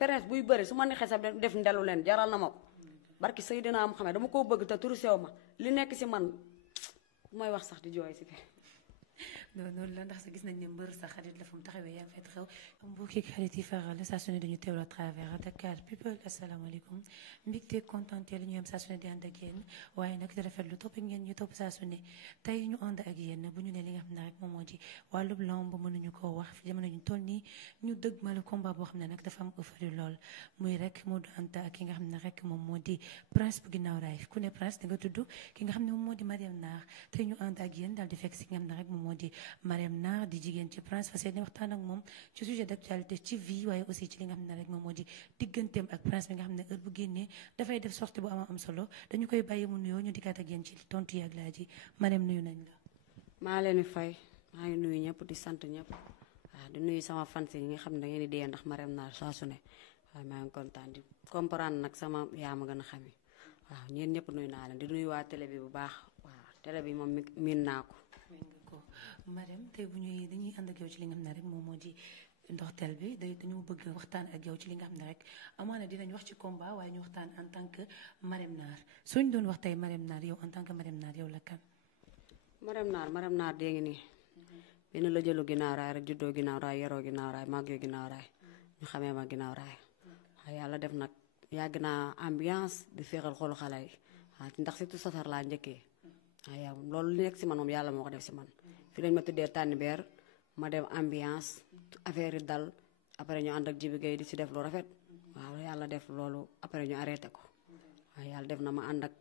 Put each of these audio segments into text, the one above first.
presse buy bëri su ma neexee sax def ndelu leen jaral na ma ko barki Seydina am xamee dama koo bëgg te turu sew ma li nekk si man mooy wax sax di jooy si kii. noonu la ndax sa gis nañ ne mbër sa xarit la fu mu taxawee yaa ngi fay taxaw mbokki xarit yi faral saa su ne dañu teewlu à travers Dakar People asalaamaaleykum mbégte contenté la ñu am saa su ne di ànd ak yéen waaye nag di rafetlu topp ngeen ñu topp saa su ne tey ñu ànd ak yéen bu ñu ne li nga xam ne rek moom moo di wàllub lamb mënuñu koo wax fi jamono ñu toll nii ñu dëgg ma le combat boo xam ne nag dafa am euphorie lool muy rek Modou Anta ak ki nga xam ne rek moom moo di Prince bu ginnaaw raay ku ne Prince di nga tudd ki nga xam ne moom moo di Mariam Nar tey ñu ànd ak yéen daal di fekk si ki nga xam ne rek moom moo di Mariam Nar di jigéen ci Prince fas yéene waxtaan ak moom ci sujet d'actualité ci vie waaye aussi ci li nga xam ne rek moom moo di digganteem ak Prince bi nga xam ne heure bu génnee dafay def sortie bu am solo dañu koy bàyyi mu nuyoo ñu dikkaat ak yéen ci tontu yi ak laaj yi Mariam nuyu nañ la. maa leen di fay maa ngi nuyu ñëpp di sant ñëpp waaw di nuyu sama fans yi nga xam ne da ngeen di dee ndax Mariam Nar saa su ne waaw maa ngi kontaan di comprendre nag sama yaa ma gën a xamee waaw ñeen ñëpp nuyu naa leen di nuyu waa télé bi bu baax waaw télé bi moom miin naa ko. Mariam tey bu ñuy dañuy ànd ak yow ci li nga xam ne rek moom moo di ndoxteel bi dañu bëgg waxtaan ak yow ci li nga xam ne rek amaana dinañ wax ci combat waaye ñu waxtaan en tant que Mariam Nar soo ñu doon wax tey Mariam Nar yow en tant que Mariam Nar yow la kan. Mariam Nar dégg nga nii benn la jëlu ginnaaw raay rek juddoo ginnaaw raay yaroo ginnaaw raay màggee ginnaaw raay ñu xamee ma ginnaaw raay waaw yàlla def nag yàgg naa ambiance di féexal xolu xale yi waaw ndax surtout safar laa njëkkee waaw yow loolu li nekk si man moom yàlla moo ko def si man fi lañ ma tuddee tànn beer ma dem ambiance affaire yi dal après ñu ànd ak Jibi Gueye di si def lu rafet waaw yàlla def loolu après ñu arrêté ko waaw yàlla def na ma ànd ak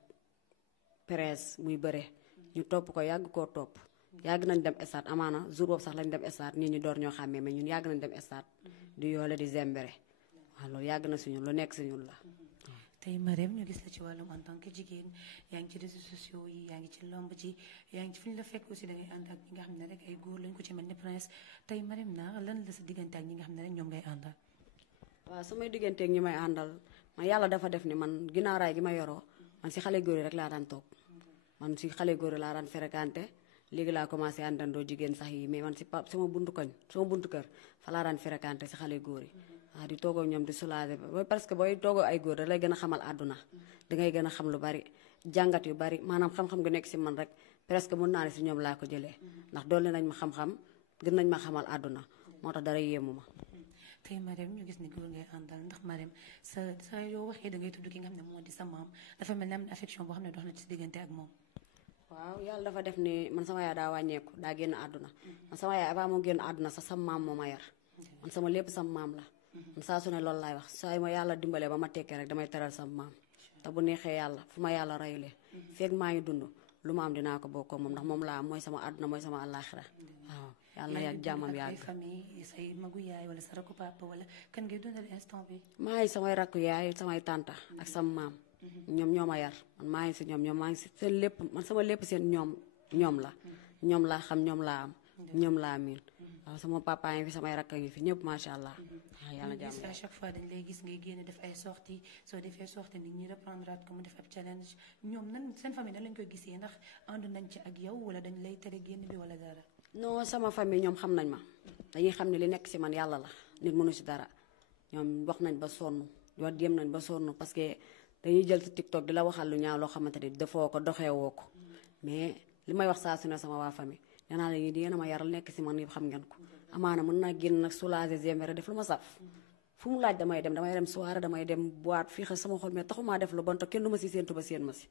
presse muy bëre ñu topp ko yàgg koo topp yàgg nañ dem stade amaana jour boobu sax lañ dem stade nit ñi door ñoo xàmmee mais ñun yàgg nañ dem stade di yoole di zembere waaw loolu yàgg na si ñun lu nekk si ñun la. tey Mariam ñu gis la ci wàllum en tant que jigéen yaa ngi ci réseaux sociaux yi yaa ngi ci lomb ji yaa ngi ci fi ñu la fekk aussi da ngay ànd ak ñi nga xam ne rek ay góor lañ ko ci mel ni Prince tey Mariam Nar lan la sa diggante ak ñi nga xam ne rek ñoom ngay àndal. waaw samay digganteeg ñi may àndal man yàlla dafa def ni man ginnaaw raay gi ma yoroo man si xale góor yi rek laa daan toog man si xale góor yi laa daan fréquenté léegi laa commencé àndandoo jigéen sax yi mais man si sama buntu koñ sama buntu kër fa laa daan fréquenté si xale góor yi. waaw di toogoo ñoom di soulager ba parce que booy toogoo ay góor da lay gën a xamal àdduna dangay gën a xam lu bari jàngat yu bari maanaam xam-xam gu nekk si man rek presque mën naa ne si ñoom laa ko jëlee ndax dolli nañ ma xam-xam gën nañ ma xamal àdduna moo tax dara yéemu ma. tey Mariam ñu gis ni góor ngay àndal ndax Mariam sa yoo waxee da ngay tudd ki nga xam ne moo di sa maam dafa mel ne am na affection boo xam ne dox na ci diggante ak moom. waaw yàlla dafa def ni man sama yaay daa wàññeeku daa génn àdduna man sama yaay avant moo génn àdduna sax sama maam moo ma yar man sama lépp sama maam la. man saa su ne loolu laay wax saa yu ma yàlla dimbalee ba ma tekkee rek damay teral sama maam te bu neexee yàlla fu ma yàlla rayulee feeg maa ngi dund lu ma am dinaa ko bokk moom ndax moom laa am mooy sama àdduna mooy sama àllaaxira waaw yàlla na yàgg jàmmam yàgg. famille say magu yaay wala sa rakku papa wala kan ngay dundal instant bi. maa ngi samay rakku yaay samay tànta ak sama maam ñoom ñoo ma yar man maa ngi si ñoom maa ngi si seen lépp man sama lépp seen ñoom la ñoom laa xam ñoom laa am ñoom laa miin waaw sama papa yi fi samay rakk yi fi ñëpp macha allah. waaw yàlla jàmm à chaque fois dañ lay gis ngay génn def ay sorties soo defee sortie nit ñi reprendre ko mu def ab challenge ñoom nan seen famille nan lañ koy gisee ndax ànd nañ ci ak yow wala dañ lay tere génn bi wala dara. non sama famille ñoom xam nañ ma dañuy xam ne li nekk si man yàlla la nit mënu si dara ñoom wax nañ ba sonn wax jéem nañ ba sonn parce que dañuy jël ci TikTok di la waxal lu ñaaw loo xamante ni dafoo ko doxee woo ko mais li may wax saa su ne sama waa famille. nee naa la ñuy di yéen a ma yaral nekk si man yëpp xam ngeen ko amaana mën naa génn nag soulager zembere def lu ma saf fu mu laaj damay dem soirée damay dem boîte fii xel sama xol mais taxumaa def lu bon te kenn du ma si séentu ba séen ma si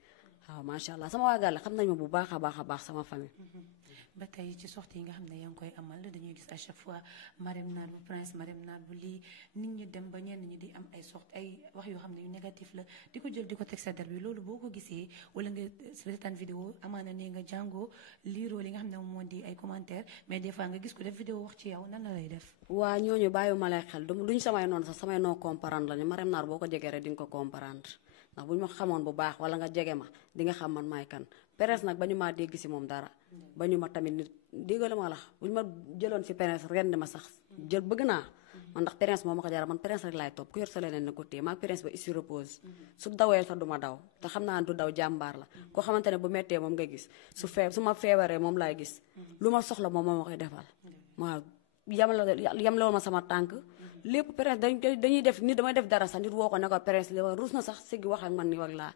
waaw macha allah sama waa gàlle xam nañ ma bu baax a baax sama famille. ba tey ci sortie yi nga xam ne yaa ngi koy amal dañuy gis à chaque fois Mariam Nar bu Prince Mariam Nar bu lii nit ñi dem ba ñenn ñi di am ay sorties ay wax yoo xam ne yu négatif la di ko jël di ko teg sa der bi loolu boo ko gisee wala nga seetaan vidéo amaana ne nga jàngoo liiroo li nga xam ne moo di ay commentaires mais des fois nga gis ko def vidéo wax ci yow nan la lay def. waa ñooñu bàyyiwuma lay xel duñ samay noonu sax samay noo comprendre la ñu Mariam Nar boo ko jegee rek di nga ko comprendre ndax bu ñu ma xamoon bu baax wala nga jege ma di nga xam man maay kan Prince nag ba ñu maa dégg si moom dara ba ñu ma tamit nit déggal ma la bu ñu ma jëloon si Prince ren ma sax jël bëgg naa man ndax Prince moo ma ko jaral man Prince rek laay topp ku yor sa leneen na ko téye maag Prince ba ici repose su dawee sax du ma daw te xam naa du daw jàmbaar la koo xamante ne bu mettee moom nga gis su ma feebaree moom laay gis lu ma soxla moom moo ma koy defal waaw yamloo ma sama tànk lépp Prince dañuy def nit damay def dara sax nit woo ko ne ko Prince li rus na sax siggi wax ak man ni wag laa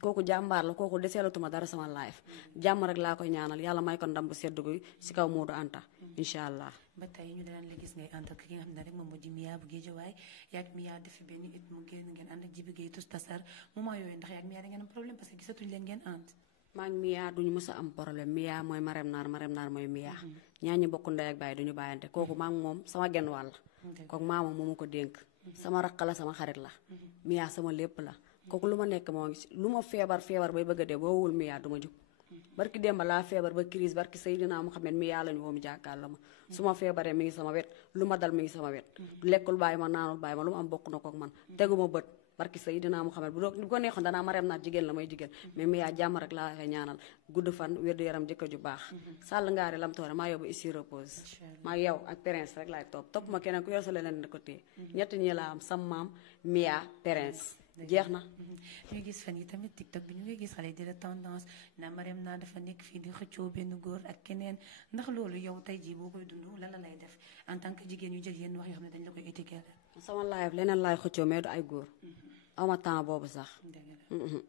kooku jàmbaar la kooku deseelatuma dara sama life jàmm rek laa koy ñaanal yàlla may ko ndam bu sedd guy si kaw Modou Anta incha allah. ba tey ñu daan la gis ngay ànd ak ki nga xam ne rek moom moo di Mia bu Géejawaay yaag Mia def benn it mu génn ngeen ànd ak Jibi Gueye tous tasar moment yooyu ndax yaag Mia da ngeen am problème parce que gisatuñ leen ngeen ànd. maa ngi Mia duñu mës a am problème Mia mooy Marème Naar mooy Mia ñaa ñi bokk ndey ak baay duñu bàyyante kooku maa ngi moom sama genn wàll kooku maama moomu ko dénk sama raq la sama xarit la Mia sama lépp la kooku lu ma nekk moo ngi si lu ma feebar bay bëgg a dee boo wul Mia du ma jóg barki démba laa feebar ba crise barki Seydina Muhammad Mia lañu woo mu jàkkaarloo ma su ma feebaree mi ngi sama wet lu ma dal mi ngi sama wet lekkul bàyyi ma naanul bàyyi ma lu ma am bokk na kook man teguma bët barki Seydina Muhammad bu ko neexoon danaa Marème Naar jigéen la may jigéen mais Mia jàmm rek laa koy ñaanal gudd fan wér du yaram jëkkër ju baax sàll ngaari lam toore maa yóbbu ici repose maa yow ak Prince rek laay topp ma keneen ku yor sa leneen di ko téye ñett ñi laa am sam maam Mia Prince jeex na. ñu gis fan yi tamit TikTok bi ñu ngi gis xale yi di la tendance na Marème Naar dafa nekk fii di xëccoo benn góor ak keneen ndax loolu yow tey jii boo koy dund lan la lay def en tant que jigéen ñu jël yenn wax yoo xam ne dañ la koy étiqueté. sama live leneen laay xëccoo mais du ay góor. awma temps boobu sax.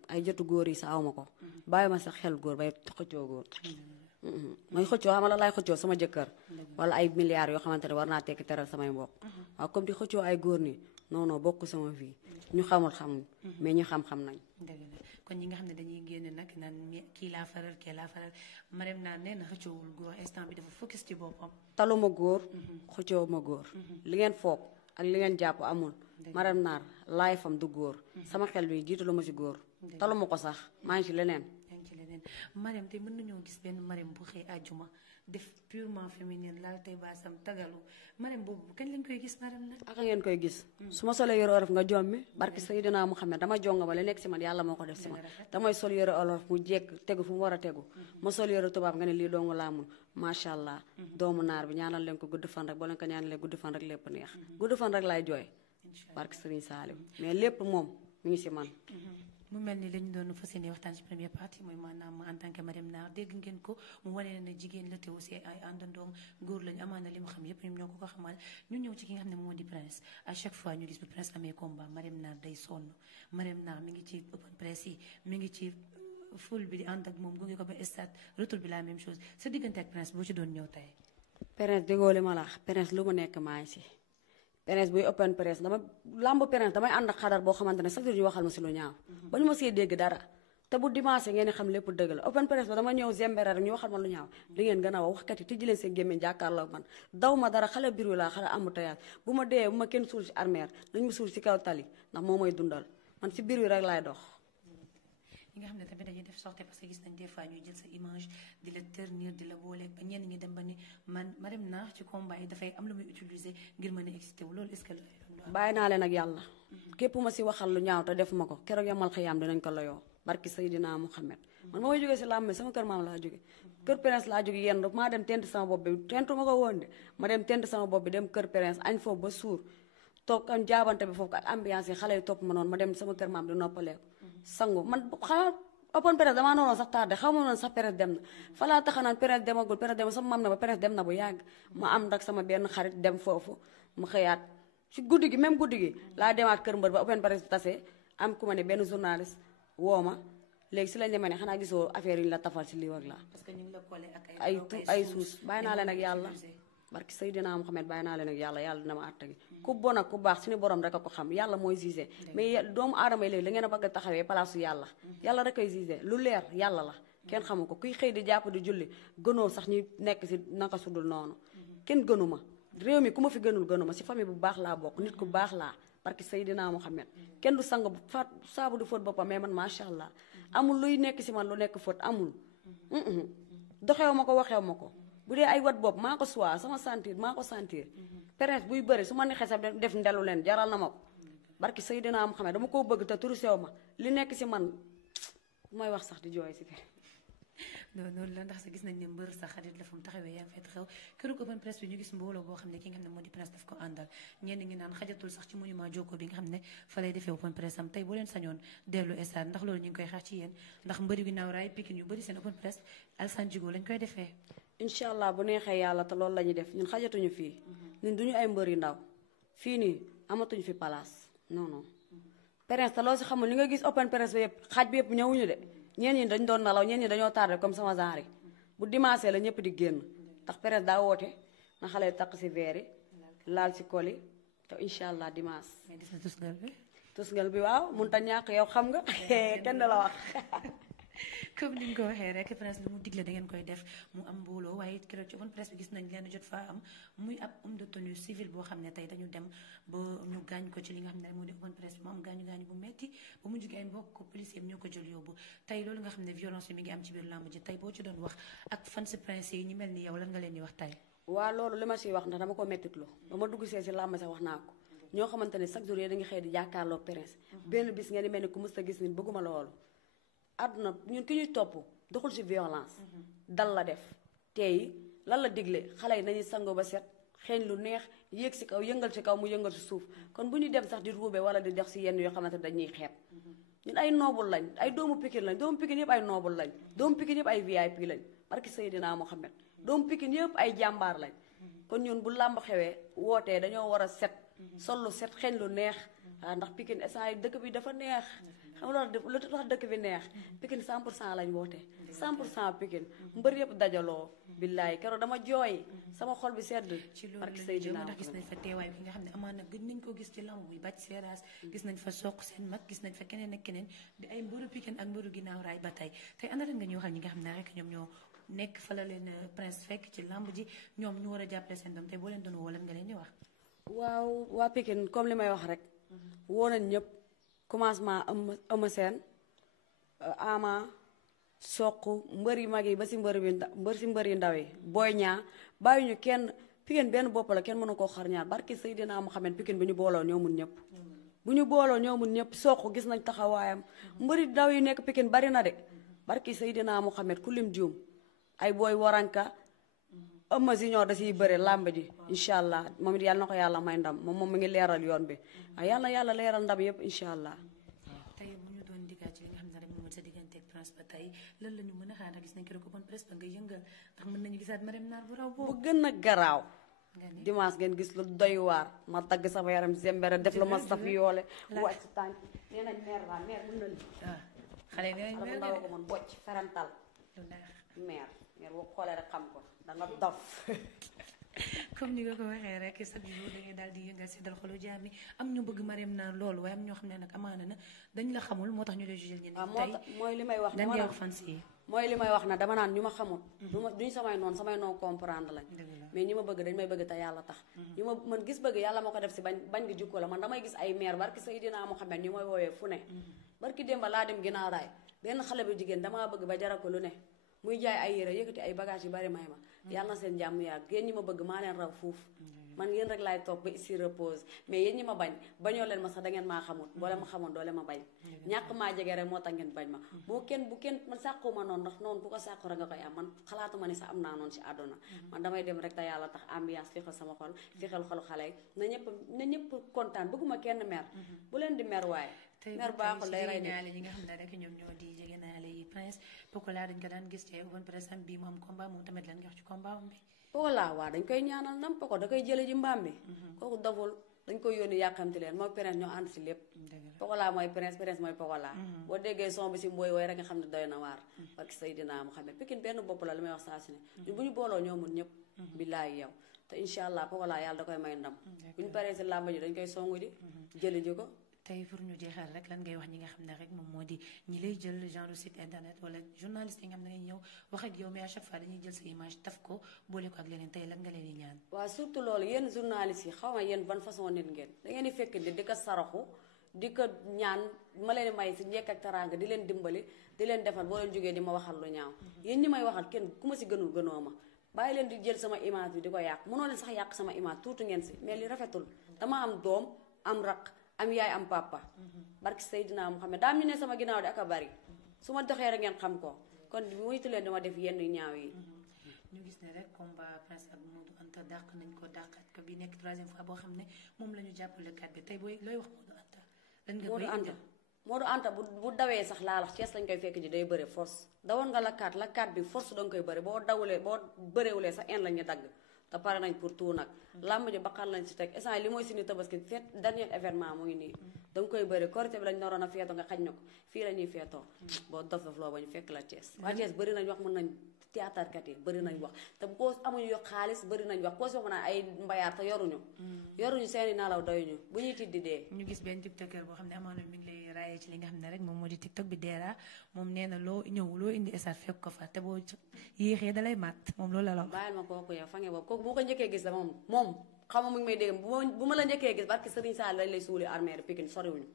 ay jotu góor yi sax awma ko. bàyyi ma sax xel góor bay xëccoo góor. mooy xëccoo xam la laay xëccoo sama jëkkër. wala ay milliards yoo xamante ne war naa tekki teral samay mbokk. waaw comme di xëccoo ay góor nii non non bokk sama vie. ñu xamul xamul mais ñu xam-xam nañ. dëgg la kon ñi nga xam ne dañuy génn nag naan kii laa faral kii laa faral Marème Naar nee na xëccoowul góor instant bi dafa focus ci boppam. taluma góor xëccoo ma góor. li ngeen foog ak li ngeen jàpp amul. Marème Naar laay fam du góor. sama xel bi jiitalu ma ci góor. taluma ko sax maa ngi ci leneen. yaa ngi ci leneen Marème tey mën nañoo gis benn Marème bu xëy àjjuma def purement féminine laal tey baasam tagalu Marème boobu kañ lañ koy gis Marème nag. ak ngeen koy gis. su ma solee yëre olof nga jommi barki Seydina Muhammad dama jonga ma li nekk si man yàlla moo ko def si man damay sol yëre olof mu jekk tegu fu mu war a tegu. ma sol yëre tubaab nga ne lii dong laa mun macha allah. doomu naar bi ñaanal leen ko gudd fan rek boo leen ko ñaanalee gudd fan rek lépp neex. gudd fan rek laay jooy. barki Serigne Salim mais lépp moom mi ngi si man. mu mel ni lañu doon fas yéene waxtaan ci première partie mooy maanaam en tant que Marème Naar dégg ngeen ko mu wane ne jigéen la te aussi ay àndandoom góor lañu amaana li mu xam yépp ñoom ñoo ko xamal ñu ñëw ci ki nga xam ne moo di Prince à chaque fois ñu gis bu Prince amee combat Marème Naar day sonn Marème Naar mi ngi ci open press yi mi ngi ci ful bi di ànd ak moom gunge ko ba stade retour bi la même chose sa diggante ak Prince boo ci doon ñëw tey. Prince déggoo li ma la wax Prince lu mu nekk maa ngi si Prince buy open press dama lamb Prince damay ànd ak xadar boo xamante ne chaque jour ñu waxal ma si lu ñaaw ba ñu ma see dégg dara te bu dimanche ngeen xam lépp dëgg la open press ba dama ñëw zembera rek ñu waxal ma lu ñaaw li ngeen gën a wax waxkat yi tijji leen seen gémmiñ jàkkaarloo man daw ma dara xale biir wi laa xale embouteillage bu ma dee bu ma kenn suul si armeer nañ ma suul si kaw tali ndax moo may dundal man si biir wi rek laay dox. ñi nga xam ne tamit dañuy def sortie parce que gis nañ des fois ñuy jël sa image di la ternir di la booleeg ba ñenn ñi dem ba ni man Marème Naar ci combat yi dafay am lu muy utiliser ngir mën a excité wu loolu est-ce que bàyyi naa leen ak yàlla képp ma si waxal lu ñaaw te def ma ko keroog yamal xiyaam dinañ ko layoo barki Seydina Muhammad man ma may jógee si làmb sama kër maam laa jóge kër Prince laa jóge yenn maa dem tent sama bopp bi tentu ma ko woon de ma dem tent sama bopp bi dem kër Prince añ foofu ba suur toog am jaabante bi foofu ak ambiance yi xale yi topp ma noonu ma dem sama kër maam di noppaleeku sangu man xanaa open presse damaa noonu sax tardé xaw ma noonu sax Prince dem na fa laa taxa naan Prince demagul Prince dem sama mam ne ba Prince dem na bu yàgg ma am nag sama benn xarit dem foofu mu xëyaat ci guddi gi même guddi gi laa demaat kër mbër ba open presse tase am ku ma ne benn journaliste woo ma léegi si lañ demee ne xanaa gisoo affaire yi ñu la tafal si lii wag laa parce que ñu ngi la collé ak ay suus bàyyi naa leen ak yàlla barki Seydina Muhammad bàyyi naa leen ak yàlla dina ma àttagi ku bon ak ku baax suñu borom rek a ko xam yàlla mooy gisé mais doomu aadama yi léegi da ngeen a bëgg a taxawee palaasu yàlla rek ay gisé lu leer yàlla la kenn xamu ko kuy xëy di jàpp di julli gënoo sax ñi nekk si naka sudul noonu kenn gënu ma réew mi ku ma fi gënul gënu ma si famille bu baax laa bokk nit ku baax laa barki Seydina Muhammad kenn du sang bu faat saabu du fóot boppam mais man macha allah amul luy nekk si man lu nekk fóot amul doxew ma ko waxew ma ko bu dee ay wat bopp maa ko suwaa sama sentir maa ko sentir Prince buy bëri su ma neexee sax def ndelu leen jaral na ma ko barki Seydina Muhammad dama koo bëgg te turu sew ma li nekk si man mooy wax sax di jooy si biir. noonu la ndax sa gis nañ ne mbër sa xarit la fu mu taxawee yaa ngi fay taxaw keroog open presse bi ñu gis mbooloo boo xam ne ki nga xam ne moo di Prince daf ko àndal ñenn ngi naan xajatul sax ci monument Jokko bi nga xam ne fa lay defee open presse am tey boo leen sañoon dellu stade ndax loolu ñu ngi koy xaar ci yéen ndax mbëri ginnaaw raay Pikine yu bëri seen open presse Alassane Djigo lañ koy defee. incha allah bu neexee yàlla te loolu la ñuy def ñun xajatuñu fii ñun duñu ay mbër yu ndaw fii nii amatuñ fi place non non presse te loo si xamul li nga gis open presse bi yëpp xaaj bi yëpp ñëwuñu de ñeen ñi dañ doon nalaw ñeen ñi dañoo tardé comme sama genre yi bu dimanche la ñëpp di génn ndax presse daa woote na xale yi takk si verre yi laal si col yi te incha allah dimanche. mais gis na tusngal bi. tusngal bi waaw mun ta ñàkk yow xam nga kenn da la wax. comme ni nga ko waxee rek presse lu mu digle da ngeen koy def mu am mbooloo waaye keroog ci open presse bi gis nañ leen jot faa am muy ab homme de tenue civil boo xam ne tey dañu dem ba ñu gaañ ko ci li nga xam ne moo di open presse bi mu am gaañu bu metti ba mu jógee ay mbokk policier ñoo ko jël yóbbu tey loolu nga xam ne violence bi mi ngi am ci biir làmb ji tey boo ci doon wax ak fan si prince yi ñi mel ni yow lan nga leen di wax tey. waaw loolu li ma siy wax ndax dama ko mettitlu ba ma dugg see si làmb sax wax naa ko ñoo xamante ne chaque jour yéen da nga xëy di jàkkaarloo presse benn bis ngeen di mel ni ku mës a gis nit bëgguma loolu àdduna ñun ki ñuy topp doxul ci violence dal la def tey lan la digle xale yi nañuy sangoo ba set xeeñ lu neex yéeg ci kaw yëngal ci kaw mu yëngal ci suuf kon bu ñu dem sax di ruube wala di def ci yenn yoo xamante dañuy xeeb ñun ay noobul lañ ay doomu Pikine lañ doomu Pikine yëpp ay noobul lañ doomu Pikine yëpp ay VIP lañ barki Seydina Mohamed doomu Pikine yëpp ay jàmbaar lañ kon ñun bu làmb xewee wootee dañoo war a set sol lu set xeeñ lu neex waaw ndax Pikine instant yi dëkk bi dafa neex xam nga lu tax dëkk bi neex Pikine 100% lañ woote 100% Pikine mbër yëpp dajaloo billaay keroog dama jooy sama xol bi sedd ci loolu la ñu ndax gis nañ fa teewaay bi nga xam ne amaana gëj nañ ko gis ci lamb bi bàcc seeraas gis nañ fa soq seen mag gis nañ fa keneen ak keneen di ay mbëru Pikine ak mbëru ginnaaw raay ba tey ana lan nga ñuy waxal ñi nga xam ne rek ñoom ñoo nekk fa la leen prince fekk ci lamb ji ñoom ñu war a jàppale seen doom tey boo leen doon woo lan nga leen di wax. waaw waa Pikine comme li may wax rek woo nañ ñëpp commencement Eumeu Sène Ama soq mbër yu mag yi ba si mbër yu ndaw yi Boy Niang bàyyi ñu kenn Pikine benn bopp la kenn mënu koo xar ñaar barki Seydina Muhammad Pikine bu ñu booloo ñoo mun ñëpp bu ñu booloo ñoo mun ñëpp soq gis nañ taxawaayam mbëri ndaw yi nekk Pikine bari na de barki Seydina Muhammad ku lim juum ay booy waranka Eumeu Junior da siy bëre làmb ji incha allah moom it yàlla na ko yàlla may ndam moom mi ngi leeral yoon bi waaye yàlla na yàlla leeral ndam yëpp incha allah. tey bu ñu doon diggaat ci li nga xam ne rek moom sa diggante ak prince ba tey lan la ñu mën a xaar ndax gis nañ ko open presse ba nga yëngal ndax mën nañu gisaat Marème Nar bu raw boobu. bu gën a garaaw. dimanche ngeen gis lu doy waar ma dagg sama yaram zembere def lu ma saf yoole. wàcc si tànk nee nañ meer laa meer mën na li. waaw xale yi nee nañ meer nga ko mën bocc ferantal. lu neex meer boo xoolee rek xam ko da nga dof. comme ni nga ko waxee rek sa biir da ngay daal di yëngal si dal xolu jaam yi am ñu bëgg Marème Nar loolu waaye am ñoo xam ne nag amaana na dañ la xamul moo tax ñu lay jugé ñenn ñi tey mooy li may wax dañ wax fan si mooy li may wax na dama naan ñu ma xamul duñ samay noon comprendre lañ mais ñi ma bëgg dañ may bëgg te yàlla tax ñu ma man gis bëgg yàlla moo ko def si bañ gi jukko la man damay gis ay maire barki Seydina Muhammad ñu may woowee fu ne barki démba laa dem ginnaaw raay benn xale bu jigéen damaa bëgg ba jaral ko lu ne muy jaay ay yére yëkkati ay bagage yu bari may ma yàlla na seen jàmm yàgg yéen ñi ma bëgg maa leen raw fuuf man yéen rek laay toog ba ici repose mais yéen ñi ma bañ bañoo leen ma sax da ngeen maa xamul boole ma xamoon doole ma bañ ñàkk maa jege rek moo tax ngeen bañ ma bu kenn man sàqu ma noonu ndax noonu ku ko sàqu rek nga koy am man xalaatuma ni sax am naa noonu ci àdduna man damay dem rek te yàlla tax ambiance fi xel sama xol fi xel xolu xale yi na ñëpp kontaan bëgguma kenn mer bu leen di mer waaye mer baaxul lay rey ñaale ñi nga xam ne rek ñoom ñoo di jege naale yi prince Pokola dañ ko daan gis ci open presse am bii mu am combat moom tamit lan nga wax ci combat am bi Pokola waa dañ koy ñaanal ndam Poko da koy jële ji mbaam bi kooku doful dañ koy yónni yàqamti leen mooy prince ñoo ànd si lépp Pokola mooy prince mooy Pokola boo déggee son bi si mbooy wooy rek nga xam ne doy na waar parce que Seydina Muhammad Pikine benn bopp la li may wax saa su ne ñun bu ñu booloo ñoo mun ñëpp billaahi yow te incha allah Pokola yàlla da koy may ndam bu ñu paree si làmb ji dañ koy songu di jëli ji ko tey pour ñu jeexal rek lan ngay wax ñi nga xam ne rek moom moo di ñi lay jël genre site internet wala journaliste yi nga xam ne ngay ñëw wax ak yow mais à chaque fois dañuy jël sa image taf ko boole ko ak leneen tey lan nga leen di ñaan waaw surtout loolu yéen journaliste yi xaw ma yéen ban façon nit ngeen da ngeen di fekk di ko saraxu di ko ñaan ma leen may si njekk ak taraanga di leen dimbali di leen defal boo leen jógee di ma waxal lu ñaaw yéen ñi may waxal kenn ku ma si gënul gënoo ma bàyyi leen di jël sama image bi di ko yàq mënoo leen sax yàq sama image tuuti ngeen si mais li rafetul dama am doom am raq am yaay am papa barki Seydina Muhammad daa mi ne sama ginnaaw di ak a bari su ma doxee rek ngeen xam ko kon moytu leen dama def yenn ñaaw yi ñu gis ne rek combat Prince ak Modou Anta dàq nañ ko dàqat ko bi nekk troisième fois boo xam ne moom la ñu jàppale kat bi tey booy looy wax Modou Anta Modou Anta bu dawee sax laalax Cees lañ koy fekk ji day bëre force dawoon nga lakkaat bi force danga koy bëre boo dawulee boo bëreewulee sax en la ñu dagg te te pare nañ pour tout nag làmb ji baqal lañ ci teg instant li mooy suñu tabaski fête dernier événement mu ngi nii da nga koy bëri korité bi lañ naroon a feetoo nga xañ na ko fii la ñuy feetoo boo dof loo ba ñu fekk la Thiès waa Thiès bëri nañ wax mën nañ théâtre kat yi bëri nañ wax te boo amuñu yo xaalis bëri nañ wax koo si wax naa ay mbayaar te yoruñu seeni nalaw doyuñu bu ñuy tiit di dee ñu gis benn tiktoker boo xam ne amaana mi ngi lay raayee ci li nga xam ne rek moom moo di tiktok bi Dera moom nee na loo ñëw loo indi esat fekk ko fa te boo yéexee dalay màtt moom loolu la la wax bàyyil ma kooku yow fange boobu kooku bu ko njëkkee gis la moom xam nga mu ngi may dégg bu ma la njëkkee gis barki Serigne Sall lañ lay suuli armée Pikine soriwuñu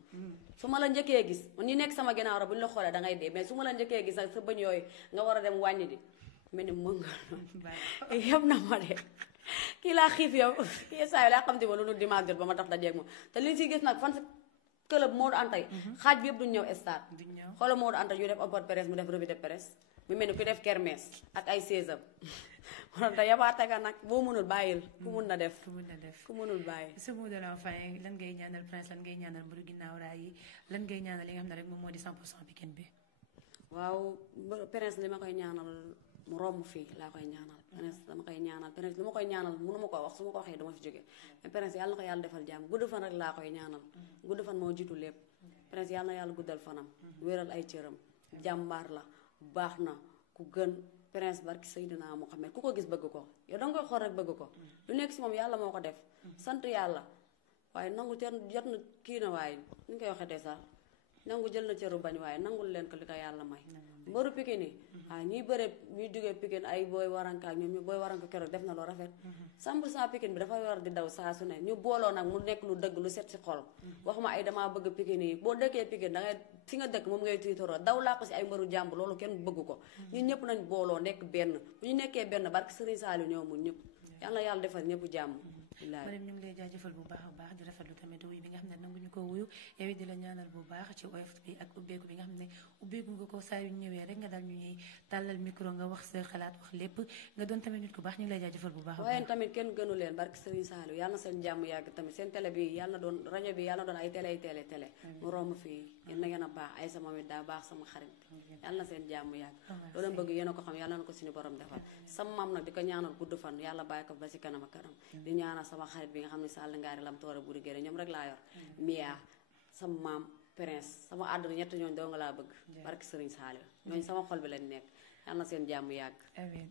su ma la njëkkee gis ñi nekk sama ginnaaw rek bu ñu la xoolee da ngay dee mais su ma la njëkkee gis nag sa bëñ yooyu nga war a dem wàññi di mel ni mën nga yëpp na ma de kii laa xiif yow saa yi laa xam te ma lu nu dimanche jot ba ma tax dajeeg moom te li si gis nag fan sa club Modou Anta yi xaaj bi yëpp duñ ñëw stade xoolal Modou Anta yu def open presse mu def revue de presse mu mel ni ku def kermesse ak ay saisam moom te yabaate ka nag boo mënul bàyyil ku mun na def ku mënul bàyyi ce mot de la fin lan ngay ñaanal Prince lan ngay ñaanal mbiru ginnaaw raay yi lan ngay ñaanal li nga xam ne rek moom moo di 100% Pikine bi waaw Prince li ma koy ñaanal mu romb fii laa koy ñaanal Prince dama koy ñaanal Prince li ma koy ñaanal mënu ma ko wax su ma ko waxee dama fi jóge mais Prince yàlla na ko yàlla defal jàmm gudd fan rek laa koy ñaanal gudd fan moo jiitu lépp Prince yàlla na yàlla guddal fanam wéral ay cëram jàmbaar la baax na ku gën Prince barki Seydina Muhammad ku ko gis bëgg ko yow danga koy xool rek bëgg ko lu nekk si moom yàlla moo ko def sant yàlla waaye nangu jot na kii na waaye ni ñu koy waxee sax nangu jël na cëru bañ waaye nangul leen ko li ko yàlla may mbaru Pikine yi waaw ñuy bëre ñuy jógee Pikine ay booy waranka ak ñoom ñu booy waranka keroog def na lu rafet 100% Pikine bi dafa war di daw saa su ne ñu booloo nag mu nekk lu dëgg lu set si xol waxuma ay damaa bëgg Pikine yi boo dëkkee Pikine dangay fi nga dëkk moom ngay tiitaroo daw laa ko si ay mbaru jàmb loolu kenn bëgg ko ñun ñëpp nañ booloo nekk benn bu ñu nekkee benn barke Serigne Saliou ñëw mun ñëpp yàlla yàlla defal ñëpp jàmm Mariam ñu ngi lay jaajëfal bu baax a baax di rafetlu tamit wuyu bi nga xam ne nangu ñu ko wuyu yow it di la ñaanal bu baax ci oyof bi ak ubbeeku bi nga xam ne ubbeeku nga ko saa yu ñëwee rek nga daal ñu ñuy tàllal micro nga wax sa xalaat wax lépp nga doon tamit nit ku baax ñu ngi lay jaajëfal bu baax a baax waaye tamit kenn gënu leen barke Serigne Saliou yàlla na seen jàmm yàgg tamit seen télé bi yàlla na doon rajo bi yàlla na doon ay télé mu romb fii yéen na ngeen a baax ay sama mit daa baax sama xarit yàlla na seen jàmm yàgg loolu leen bëgg yéen a ko xam yàlla na ko suñu borom defal sama maam nag di ko ñaanal gudd fan yàlla bàyyi ko ba si kanam ak kanam di ñaanal sama xarit bi nga xam ne Sall ngaari lam toora buri géré ñoom rek laa yor Mia sama maam Prince sama àdduna ñett ñooñ doo nga laa bëgg barki Serigne Saliou ñooñ sama xol bi lañ nekk yàlla na seen jàmm yàgg amiin